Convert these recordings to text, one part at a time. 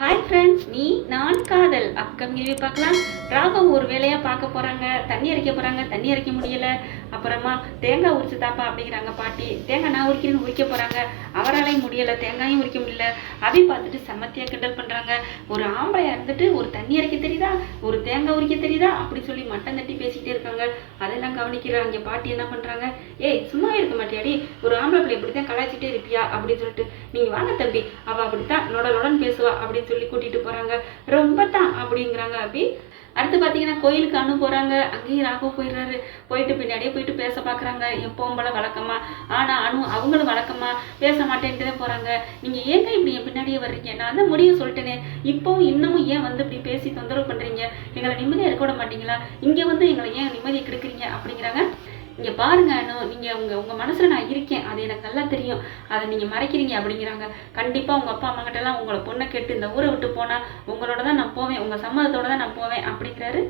Hi friends, நான் காதல் upcoming review பார்க்கலாம். ராகம் ஒரு வேலையாக பார்க்க போகிறாங்க. தண்ணி அரைக்க போகிறாங்க. தண்ணி அரைக்க முடியலை. அப்புறமா தேங்காய் உரிச்சு தாப்பா அப்படிங்கிறாங்க பாட்டி. தேங்காய் நான் உரிக்கிறேன்னு உரிக்க போகிறாங்க. அவராலையும் முடியலை, தேங்காயும் உரிக்க முடியல. அதை பார்த்துட்டு செம்மத்தியாக கிண்டல் பண்ணுறாங்க. ஒரு ஆம்பளையா இருந்துட்டு ஒரு தண்ணி அரைக்க தெரியுதா, ஒரு தேங்காய் உரிக்க தெரியுதா அப்படி சொல்லி மட்டம் தட்டி பேசிக்கிட்டே இருக்காங்க. அதெல்லாம் கவனிக்கிறாங்க. பாட்டி என்ன பண்ணுறாங்க, ஏய் சும்மா இருக்க மாட்டியாடி, ஒரு ஆம்பளை பிள்ளை இப்படி தான் கலாய்ச்சிட்டே இருப்பியா அப்படின்னு சொல்லிட்டு, நீங்கள் வாங்க தம்பி, அவள் அப்படித்தான் லொடன்னு பேசுவா அப்படின்னு சொல்லி கூட்டிட்டு போறாங்க. ரொம்ப தான் அப்படிங்கிறாங்க. அப்படி அடுத்து பார்த்தீங்கன்னா கோயிலுக்கு அனு போறாங்க. அங்கேயும் ராகவ் போயிடுறாரு. போயிட்டு பின்னாடியே போயிட்டு பேச பார்க்குறாங்க. எப்பவும் போல வழக்கமா. ஆனால் அனு அவங்களும் வழக்கமா பேச மாட்டேன்ட்டு தான் போறாங்க. நீங்க ஏங்க இப்படி என் பின்னாடியே வர்றீங்க, நான் தான் முடிவு சொல்லிட்டேனே, இப்பவும் இன்னமும் ஏன் வந்து இப்படி பேசி தொந்தரவு பண்றீங்க, எங்களை நிம்மதியாக இருக்க விட மாட்டீங்களா, இங்க வந்து எங்களை ஏன் நிம்மதியை கெடுக்குறீங்க அப்படிங்கிறாங்க. இங்கே பாருங்க அனு, நீங்கள் உங்கள் மனசில் நான் இருக்கேன், அது எனக்கு நல்லா தெரியும், அதை நீங்கள் மறைக்கிறீங்க அப்படிங்கிறாங்க. கண்டிப்பாக உங்கள் அப்பா அம்மா கிட்டலாம் உங்களை பொண்ணை கேட்டு இந்த ஊரை விட்டு போனால் உங்களோட தான் நான் போவேன், உங்கள் சம்மதத்தோட தான் நான் போவேன் அப்படிங்கிறாரு.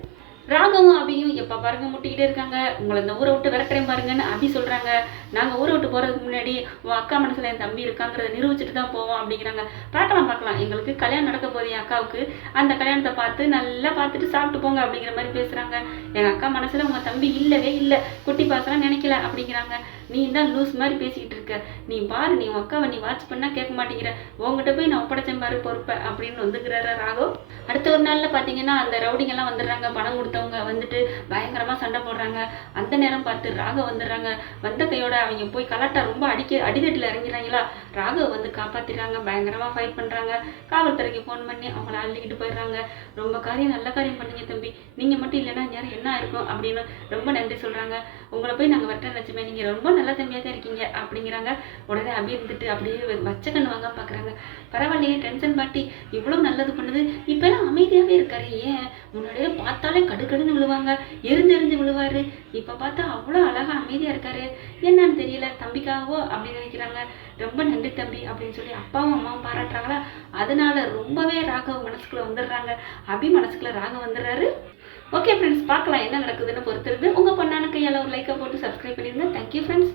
ராகவும் அபியும் எப்போ பாருங்க முட்டிக்கிட்டே இருக்காங்க. உங்களை இந்த ஊரை விட்டு விரட்டுறேன் பாருங்கன்னு அபி சொல்கிறாங்க. நாங்கள் ஊரை விட்டு போகிறதுக்கு முன்னாடி உன் அக்கா மனசில் என் தம்பி இருக்காங்கிறத நிரூபிச்சுட்டு தான் போவோம் அப்படிங்கிறாங்க. பார்க்கலாம், எங்களுக்கு கல்யாணம் நடக்க போகுது என் அக்காவுக்கு, அந்த கல்யாணத்தை பார்த்து நல்லா பார்த்துட்டு சாப்பிட்டு போங்க அப்படிங்கிற மாதிரி பேசுகிறாங்க. எங்கள் அக்கா மனசில் உங்கள் தம்பி இல்லவே இல்லை, குட்டி பாசலாம் நினைக்கல அப்படிங்கிறாங்க. நீ தான் லூஸ் மாதிரி பேசிக்கிட்டு இருக்க, நீ பாரு, நீ உன் அக்காவை நீ வாட்ச் பண்ணால் கேட்க மாட்டேங்கிற, உங்ககிட்ட போய் நான் ஒப்படைச்சேன் பாரு பொறுப்பை அப்படின்னு வந்துக்கிறாரு ராகவ். அடுத்த ஒரு நாளில் பார்த்தீங்கன்னா அந்த ரவுடிங்கெல்லாம் வந்துடுறாங்க. பணம் கொடுத்தவங்க வந்துட்டு பயங்கரமாக சண்டை போடுறாங்க. அந்த நேரம் பார்த்து ராகவ் வந்துடுறாங்க. வந்த கையோட அவங்க போய் கலாட்டா ரொம்ப அடிதட்டில் இறங்கிறாங்களா. ராகவ் வந்து காப்பாற்றிடுறாங்க. பயங்கரமாக ஃபைட் பண்ணுறாங்க. காவல்துறைக்கு ஃபோன் பண்ணி அவங்கள அள்ளிக்கிட்டு போயிடுறாங்க. ரொம்ப நல்ல காரியம் பண்ணீங்க தம்பி, நீங்கள் மட்டும் இல்லைன்னா யாரும் என்ன இருக்கும் அப்படின்னு ரொம்ப நன்றி சொல்கிறாங்க. உங்களை போய் நாங்கள் வரட்டேன் நினச்சுமே, நீங்கள் ரொம்ப நல்ல தம்பியாக தான் இருக்கீங்க அப்படிங்கிறாங்க. உடனே அபி இருந்துட்டு அப்படியே வச்ச கண்ணு வாங்க பார்க்குறாங்க. பரவாயில்லையே, டென்ஷன் பாட்டி இவ்வளோ நல்லது பண்ணுது, இப்போலாம் அமைதியாகவே இருக்காரு, ஏன் முன்னாடியே பார்த்தாலே கடுக்கடுன்னு விழுவாங்க, எரிஞ்சு விழுவாரு, இப்போ பார்த்தா அவ்வளோ அழகாக அமைதியாக இருக்காரு, என்னன்னு தெரியல, தம்பிக்காகவோ அப்படின்னு நினைக்கிறாங்க. ரொம்ப நன்றி தம்பி அப்படின்னு சொல்லி அப்பாவும் அம்மாவும் பாராட்டுறாங்களா. அதனால ரொம்பவே ராகவ் மனசுக்குள்ளே வந்துடுறாங்க. அபி மனசுக்குள்ளே ராகவ் வந்துடுறாரு. ஓகே ஃப்ரெண்ட்ஸ், பார்க்கலாம் என்ன நடக்குதுன்னு பொறுத்திருந்து. உங்கள் பொண்ணான கையால் ஒரு லைக்கை போட்டு சப்ஸ்கிரைப் பண்ணிடுங்க. Thank you friends.